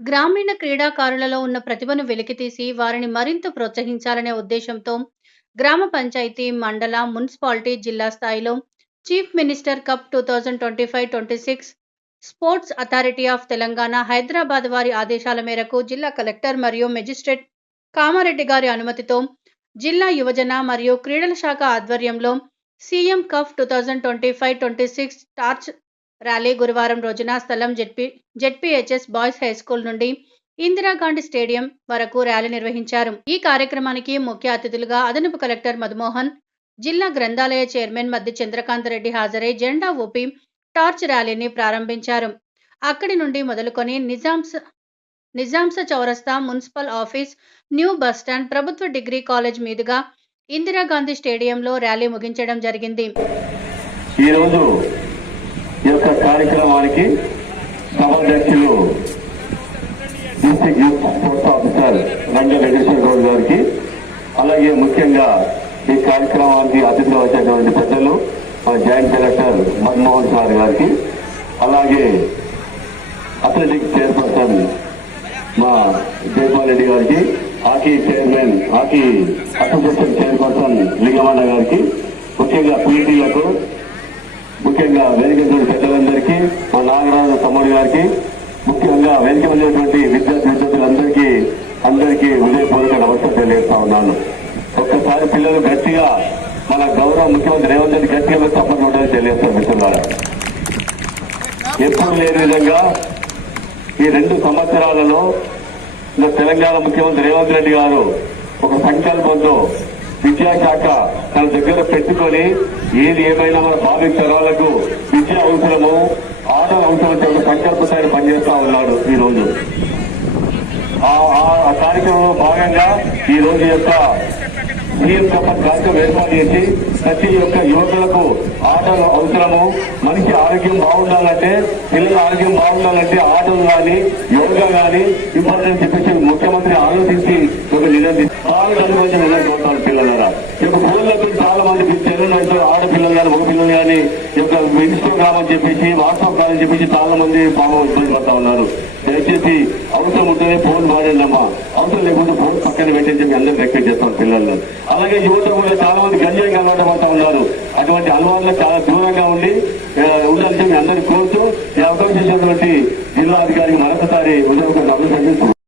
గ్రామీణ క్రీడాకారులలో ఉన్న ప్రతిభను వెలికితీసి వారిని మరింత ప్రోత్సహించాలనే ఉద్దేశంతో గ్రామ పంచాయతీ మండల మున్సిపాలిటీ జిల్లా స్థాయిలో chief minister cup two thousand twenty five twenty six sports authority of Telangana Hyderabad వారి ఆదేశాల మేరకు జిల్లా కలెక్టర్ మరియు మెజిస్ట్రేట్ కామారెడ్డి గారి అనుమతితో జిల్లా యువజన మరియు క్రీడల శాఖ ఆధ్వర్యంలో CM cup two thousand twenty five twenty six torch rally గురువారం రోజున స్థలం ZP ZPHS boys high school నుండి ఇందిరాగాంధీ స్టేడియం వరకు ర్యాలీ నిర్వహించారు. ఈ కార్యక్రమానికి ముఖ్య అతిథులుగా అదనపు కలెక్టర్ మధుమోహన్ జిల్లా గ్రంథాలయ చైర్మన్ మధ్య చంద్రకాంత్ రెడ్డి హాజరై జెండా ఊపి టార్చ్ ర్యాలీని ప్రారంభించారు. అక్కడి నుండి మొదలుకొని నిజాంస నిజాంస చౌరస్తా municipal office new bus stand ప్రభుత్వ డిగ్రీ కాలేజ్ మీదుగా ఇందిరాగాంధీ స్టేడియంలో ర్యాలీ ముగించడం జరిగింది. ఈరోజు యొక్క కార్యక్రమానికి సభాధ్యక్షులు డిస్ట్రిక్ట్ యూత్ స్పోర్ట్స్ ఆఫీసర్ రంగ వెంకటేశ్వర గౌడ్ గారికి అలాగే ముఖ్యంగా ఈ కార్యక్రమానికి అతిథిగా వచ్చేటువంటి పెద్దలు మన జాయింట్ కలెక్టర్ మన్మోహన్ సార్ గారికి అలాగే అథ్లెటిక్ చైర్పర్సన్ మా జైపాల్ రెడ్డి గారికి hockey chairman hockey association chairperson Lingamanna గారికి ముఖ్యంగా పీటీలకు ముఖ్యంగా వేదిక పెద్దలందరికీ మా నాగరాజు తమ్ముడు గారికి ముఖ్యంగా వేదిక ఉండేటువంటి విద్యార్థి విద్యార్థులందరికీ అందరికీ హృదయపూర్వక నమస్కారం తెలియజేస్తా ఉన్నాను. ఒక్కసారి పిల్లలు గట్టిగా మన గౌరవ ముఖ్యమంత్రి రేవంత్ రెడ్డి గట్టిగా మీరు తప్పని ఉండాలని తెలియజేస్తారు మిత్రులారా. ఎప్పుడు లేని విధంగా ఈ రెండు సంవత్సరాలలో తెలంగాణ ముఖ్యమంత్రి రేవంత్ రెడ్డి గారు ఒక సంకల్పంతో విద్యాశాఖ తన దగ్గర పెట్టుకొని ఏది ఏమైనా మన భావి తరాలకు విద్య అవసరము ఆట అవసరం ఒక సంకల్పంతో పనిచేస్తా ఉన్నాడు ఈ రోజు ఆ- కార్యక్రమంలో భాగంగా ఈ రోజు యొక్క సీఎం తప్ప కార్యక్రమం ఏర్పాటు చేసి ప్రతి యొక్క యువకులకు ఆటలు అవసరము మనిషి ఆరోగ్యం బాగుండాలంటే పిల్లల ఆరోగ్యం బాగుండాలంటే ఆటలు కానీ యోగా కానీ ఇంపార్టెంట్ చెప్పేసి ముఖ్యమంత్రి ఆలోచించి ఒక నిర్ణయం తీసుకు- చాలా అనుభవించి నిర్ణయం ఈ యొక్క పిల్లలకు చాలా మంది తెలుగు ఆడపిల్లలు కానీ మగ పిల్లలు కానీ ఈ యొక్క ఇన్స్టాగ్రామ్ అని చెప్పేసి వాట్సాప్ కాల్ చెప్పేసి చాలా మంది పాపం ఇబ్బంది పడతా ఉన్నారు. దయచేసి అవసరం ఉంటేనే ఫోన్ వాడండమ్మా. అవసరం లేకుండా ఫోన్ పక్కన పెట్టని చెప్పి అందరూ రిక్వెస్ట్ చేస్తాం పిల్లలు అలాగే యువత కూడా చాలా మంది గంజాయి అలవాటు పడతా ఉన్నారు. అటువంటి అలవాట్లకు చాలా దూరంగా ఉండి ఆ, ఉండాలని చెప్పి అందరినీ కోరుతూ ఈ అవకాశం ఇచ్చినటువంటి జిల్లా అధికారికి మరొకసారి ఉదయం